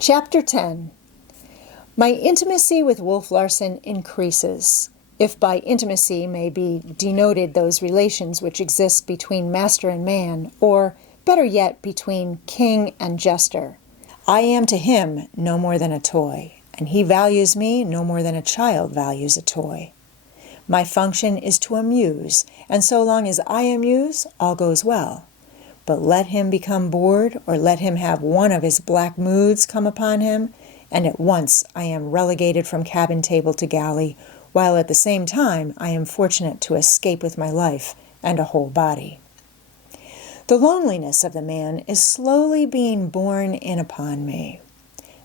Chapter 10. My intimacy with Wolf Larson increases, if by intimacy may be denoted those relations which exist between master and man, or, better yet, between king and jester. I am to him no more than a toy, and he values me no more than a child values a toy. My function is to amuse, and so long as I amuse, all goes well. But let him become bored, or let him have one of his black moods come upon him, and at once I am relegated from cabin table to galley, while at the same time I am fortunate to escape with my life and a whole body. The loneliness of the man is slowly being borne in upon me.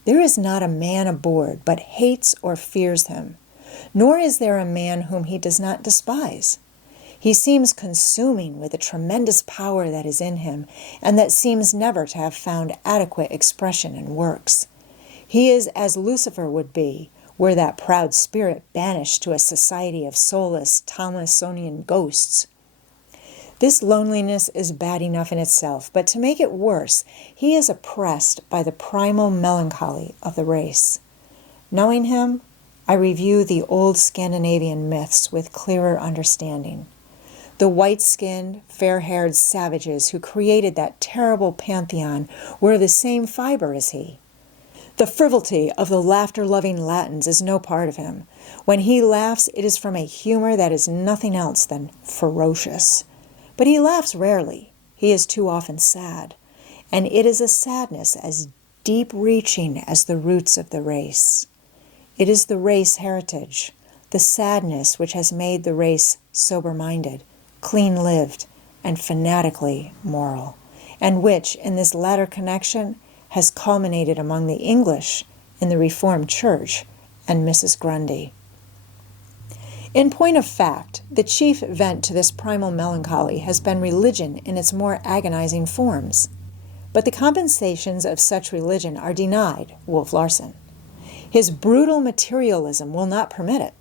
There is not a man aboard but hates or fears him, nor is there a man whom he does not despise. He seems consuming with the tremendous power that is in him, and that seems never to have found adequate expression in works. He is as Lucifer would be, were that proud spirit banished to a society of soulless Thomsonian ghosts. This loneliness is bad enough in itself, but to make it worse, he is oppressed by the primal melancholy of the race. Knowing him, I review the old Scandinavian myths with clearer understanding. The white-skinned, fair-haired savages who created that terrible pantheon were of the same fiber as he. The frivolity of the laughter-loving Latins is no part of him. When he laughs, it is from a humor that is nothing else than ferocious. But he laughs rarely. He is too often sad. And it is a sadness as deep-reaching as the roots of the race. It is the race heritage, the sadness which has made the race sober-minded, clean-lived, and fanatically moral, and which, in this latter connection, has culminated among the English in the Reformed Church and Mrs. Grundy. In point of fact, the chief vent to this primal melancholy has been religion in its more agonizing forms. But the compensations of such religion are denied Wolf Larson. His brutal materialism will not permit it.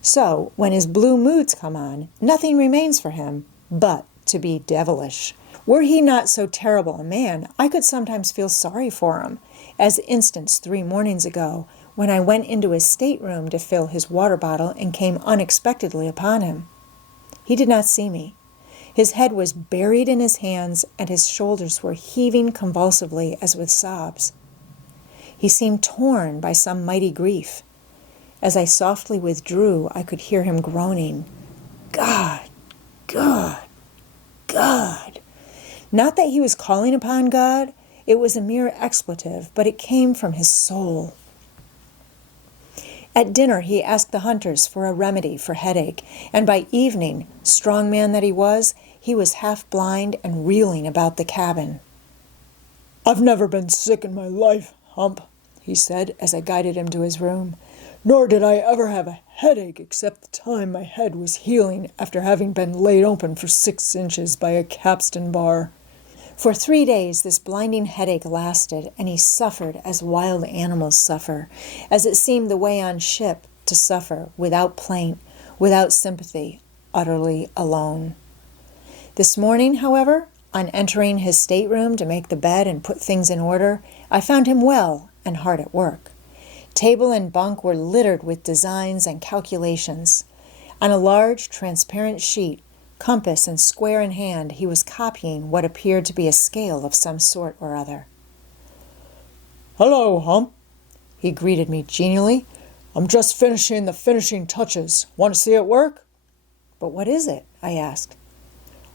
So, when his blue moods come on, nothing remains for him but to be devilish. Were he not so terrible a man, I could sometimes feel sorry for him, as instanced 3 mornings ago, when I went into his stateroom to fill his water bottle and came unexpectedly upon him. He did not see me. His head was buried in his hands, and his shoulders were heaving convulsively as with sobs. He seemed torn by some mighty grief. As I softly withdrew, I could hear him groaning, "God, God, God." Not that he was calling upon God. It was a mere expletive, but it came from his soul. At dinner, he asked the hunters for a remedy for headache, and by evening, strong man that he was half blind and reeling about the cabin. "I've never been sick in my life, Hump," he said as I guided him to his room. "Nor did I ever have a headache except the time my head was healing after having been laid open for 6 inches by a capstan bar." For 3 days this blinding headache lasted, and he suffered as wild animals suffer, as it seemed the way on ship to suffer, without plaint, without sympathy, utterly alone. This morning, however, on entering his stateroom to make the bed and put things in order, I found him well and hard at work. Table and bunk were littered with designs and calculations. On a large, transparent sheet, compass and square in hand, he was copying what appeared to be a scale of some sort or other. "Hello, Hump," he greeted me genially. "I'm just finishing the finishing touches. Want to see it work?" "But what is it?" I asked.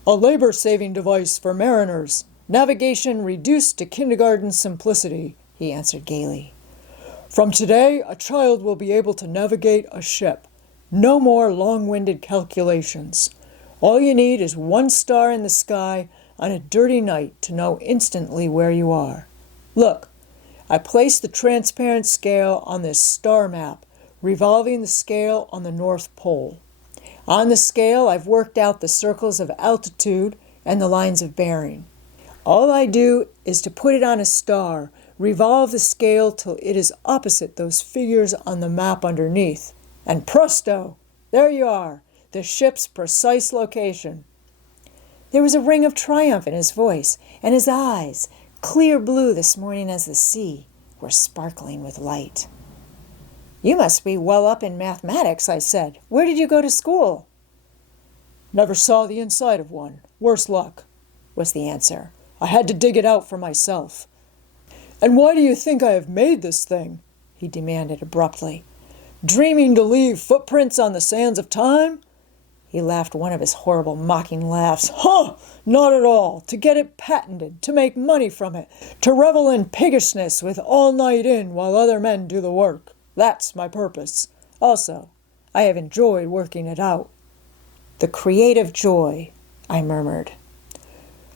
"A labor-saving device for mariners. Navigation reduced to kindergarten simplicity," he answered gaily. "From today, a child will be able to navigate a ship. No more long-winded calculations. All you need is 1 star in the sky on a dirty night to know instantly where you are. Look, I placed the transparent scale on this star map, revolving the scale on the North Pole. On the scale, I've worked out the circles of altitude and the lines of bearing. All I do is to put it on a star, revolve the scale till it is opposite those figures on the map underneath, and presto, there you are, the ship's precise location." There was a ring of triumph in his voice, and his eyes, clear blue this morning as the sea, were sparkling with light. "You must be well up in mathematics," I said. "Where did you go to school?" "Never saw the inside of one. Worse luck," was the answer. "I had to dig it out for myself." "And why do you think I have made this thing?" he demanded abruptly. "Dreaming to leave footprints on the sands of time?" He laughed one of his horrible mocking laughs. "Huh! Not at all. To get it patented, to make money from it, to revel in piggishness with all night in while other men do the work. That's my purpose. Also, I have enjoyed working it out." "The creative joy," I murmured.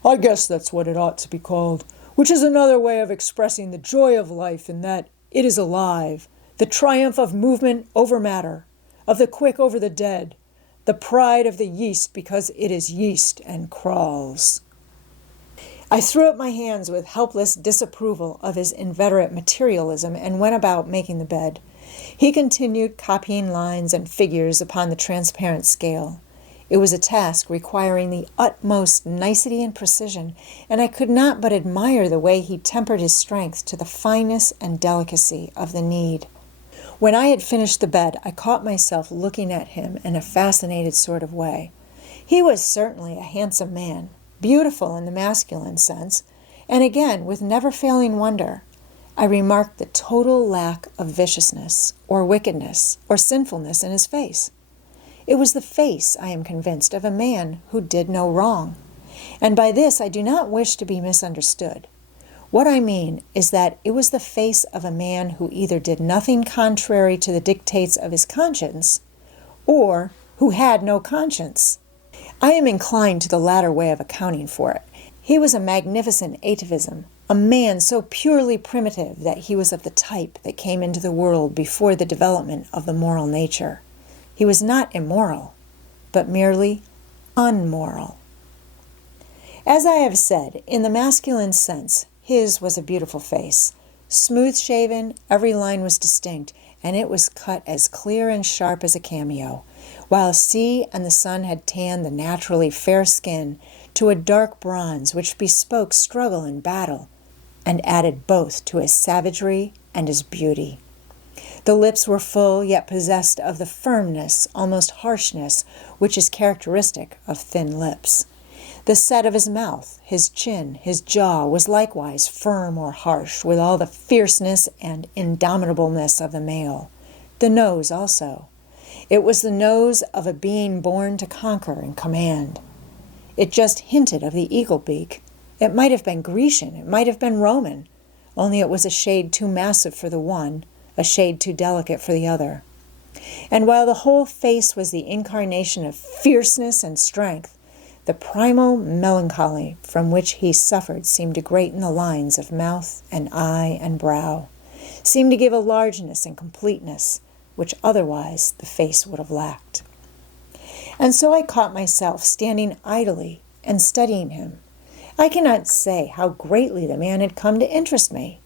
"I guess that's what it ought to be called, which is another way of expressing the joy of life in that it is alive, the triumph of movement over matter, of the quick over the dead, the pride of the yeast because it is yeast and crawls." I threw up my hands with helpless disapproval of his inveterate materialism and went about making the bed. He continued copying lines and figures upon the transparent scale. It was a task requiring the utmost nicety and precision, and I could not but admire the way he tempered his strength to the fineness and delicacy of the need. When I had finished the bed, I caught myself looking at him in a fascinated sort of way. He was certainly a handsome man, beautiful in the masculine sense, and again, with never-failing wonder, I remarked the total lack of viciousness, or wickedness, or sinfulness in his face. It was the face, I am convinced, of a man who did no wrong. And by this I do not wish to be misunderstood. What I mean is that it was the face of a man who either did nothing contrary to the dictates of his conscience, or who had no conscience. I am inclined to the latter way of accounting for it. He was a magnificent atavism, a man so purely primitive that he was of the type that came into the world before the development of the moral nature. He was not immoral, but merely unmoral. As I have said, in the masculine sense, his was a beautiful face. Smooth-shaven, every line was distinct, and it was cut as clear and sharp as a cameo, while sea and the sun had tanned the naturally fair skin to a dark bronze which bespoke struggle and battle, and added both to his savagery and his beauty. The lips were full, yet possessed of the firmness, almost harshness, which is characteristic of thin lips. The set of his mouth, his chin, his jaw was likewise firm or harsh, with all the fierceness and indomitableness of the male. The nose also. It was the nose of a being born to conquer and command. It just hinted of the eagle beak. It might have been Grecian, it might have been Roman, only it was a shade too massive for the one, a shade too delicate for the other. And while the whole face was the incarnation of fierceness and strength, the primal melancholy from which he suffered seemed to greaten the lines of mouth and eye and brow, seemed to give a largeness and completeness which otherwise the face would have lacked. And so I caught myself standing idly and studying him. I cannot say how greatly the man had come to interest me.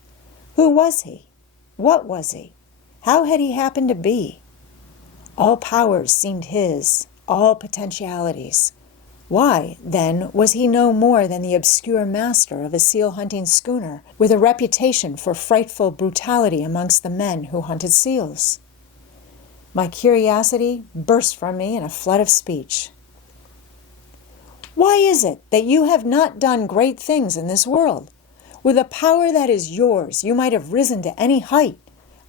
Who was he? What was he? How had he happened to be? All powers seemed his, all potentialities. Why, then, was he no more than the obscure master of a seal-hunting schooner, with a reputation for frightful brutality amongst the men who hunted seals? My curiosity burst from me in a flood of speech. "Why is it that you have not done great things in this world? With a power that is yours, you might have risen to any height.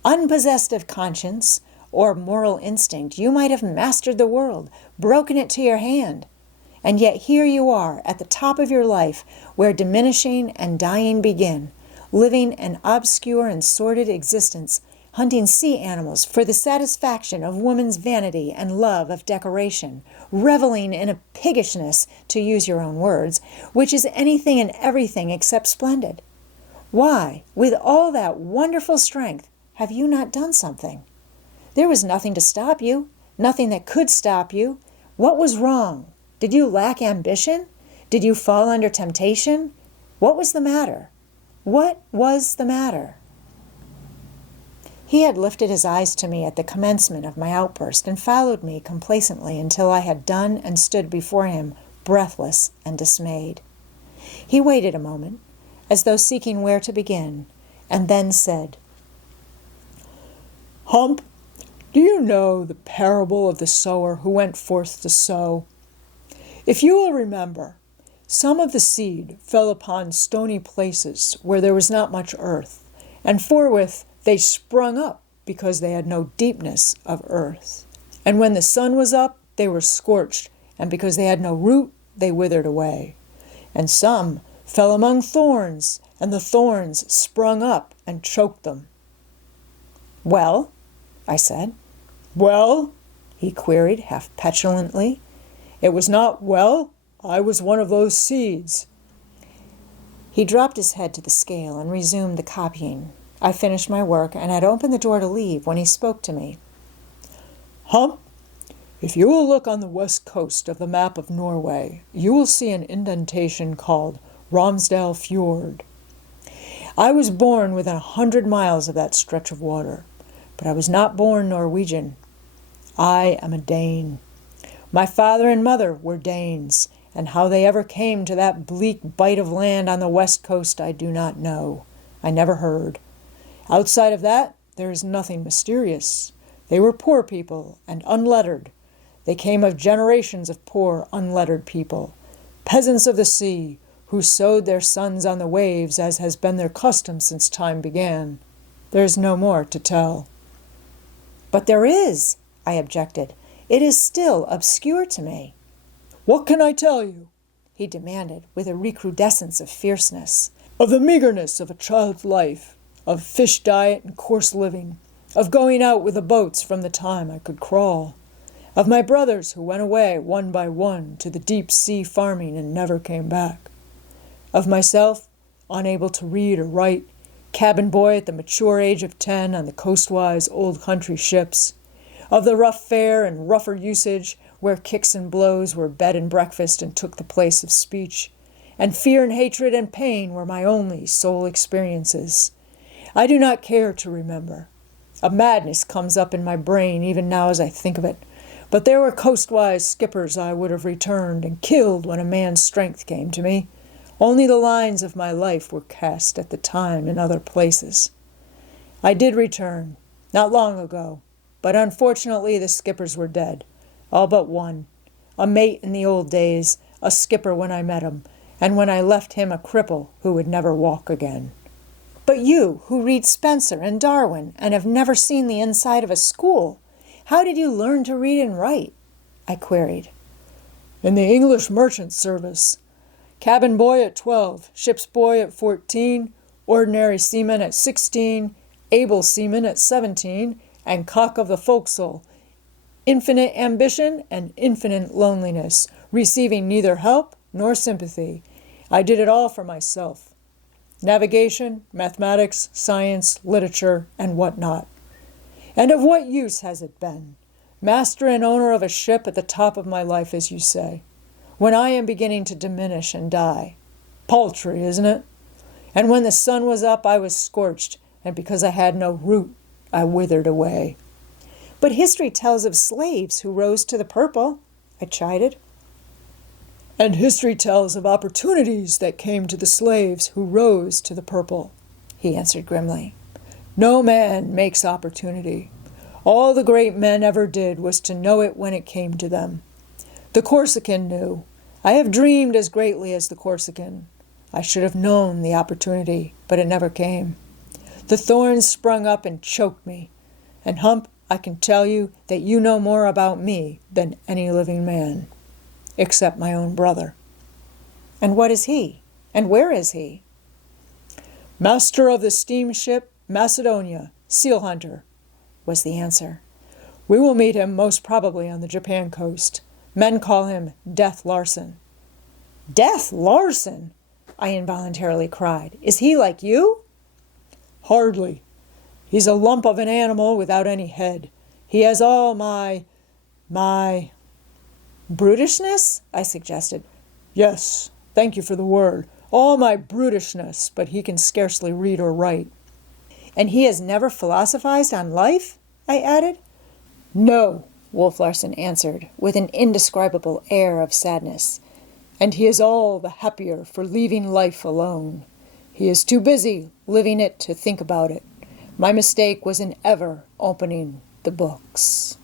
Unpossessed of conscience or moral instinct, you might have mastered the world, broken it to your hand. And yet here you are, at the top of your life, where diminishing and dying begin, living an obscure and sordid existence, hunting sea animals for the satisfaction of woman's vanity and love of decoration, reveling in a piggishness, to use your own words, which is anything and everything except splendid. Why, with all that wonderful strength, have you not done something? There was nothing to stop you, nothing that could stop you. What was wrong? Did you lack ambition? Did you fall under temptation? What was the matter? What was the matter?" He had lifted his eyes to me at the commencement of my outburst and followed me complacently until I had done and stood before him, breathless and dismayed. He waited a moment, as though seeking where to begin, and then said, Hump, do you know the parable of the sower who went forth to sow? If you will remember, some of the seed fell upon stony places where there was not much earth, and forthwith they sprung up because they had no deepness of earth. And when the sun was up, they were scorched, and because they had no root, they withered away. And some fell among thorns, and the thorns sprung up and choked them. Well, I said. Well, he queried half petulantly. It was not well. I was one of those seeds. He dropped his head to the scale and resumed the copying. I finished my work and had opened the door to leave when he spoke to me. Hump, if you will look on the west coast of the map of Norway, you will see an indentation called Romsdal Fjord. I was born within 100 miles of that stretch of water, but I was not born Norwegian. I am a Dane. My father and mother were Danes, and how they ever came to that bleak bite of land on the west coast I do not know. I never heard. Outside of that, there is nothing mysterious. They were poor people and unlettered. They came of generations of poor, unlettered people, peasants of the sea, who sowed their sons on the waves as has been their custom since time began. There is no more to tell. But there is, I objected. It is still obscure to me. What can I tell you? He demanded, with a recrudescence of fierceness. Of the meagerness of a child's life, of fish diet and coarse living, of going out with the boats from the time I could crawl, of my brothers who went away one by one to the deep sea farming and never came back, of myself, unable to read or write, cabin boy at the mature age of 10 on the coastwise old country ships, of the rough fare and rougher usage where kicks and blows were bed and breakfast and took the place of speech, and fear and hatred and pain were my only sole experiences. I do not care to remember. A madness comes up in my brain even now as I think of it, but there were coastwise skippers I would have returned and killed when a man's strength came to me. Only the lines of my life were cast at the time in other places. I did return, not long ago, but unfortunately the skippers were dead, all but one, a mate in the old days, a skipper when I met him, and when I left him a cripple who would never walk again. But you, who read Spencer and Darwin and have never seen the inside of a school, how did you learn to read and write? I queried. In the English merchant service. Cabin boy at 12, ship's boy at 14, ordinary seaman at 16, able seaman at 17, and cock of the forecastle. Infinite ambition and infinite loneliness, receiving neither help nor sympathy. I did it all for myself. Navigation, mathematics, science, literature, and what not. And of what use has it been? Master and owner of a ship at the top of my life, as you say, when I am beginning to diminish and die. Paltry, isn't it? And when the sun was up, I was scorched, and because I had no root, I withered away. But history tells of slaves who rose to the purple, I chided. And history tells of opportunities that came to the slaves who rose to the purple, he answered grimly. No man makes opportunity. All the great men ever did was to know it when it came to them. The Corsican knew. I have dreamed as greatly as the Corsican. I should have known the opportunity, but it never came. The thorns sprung up and choked me. And Hump, I can tell you that you know more about me than any living man, except my own brother. And what is he? And where is he? Master of the steamship Macedonia, seal hunter, was the answer. We will meet him most probably on the Japan coast. Men call him Death Larson. Death Larson? I involuntarily cried. Is he like you? Hardly. He's a lump of an animal without any head. He has all my brutishness, I suggested. Yes, thank you for the word. All my brutishness, but he can scarcely read or write. And he has never philosophized on life? I added. No, Wolf Larson answered, with an indescribable air of sadness. And he is all the happier for leaving life alone. He is too busy living it to think about it. My mistake was in ever opening the books.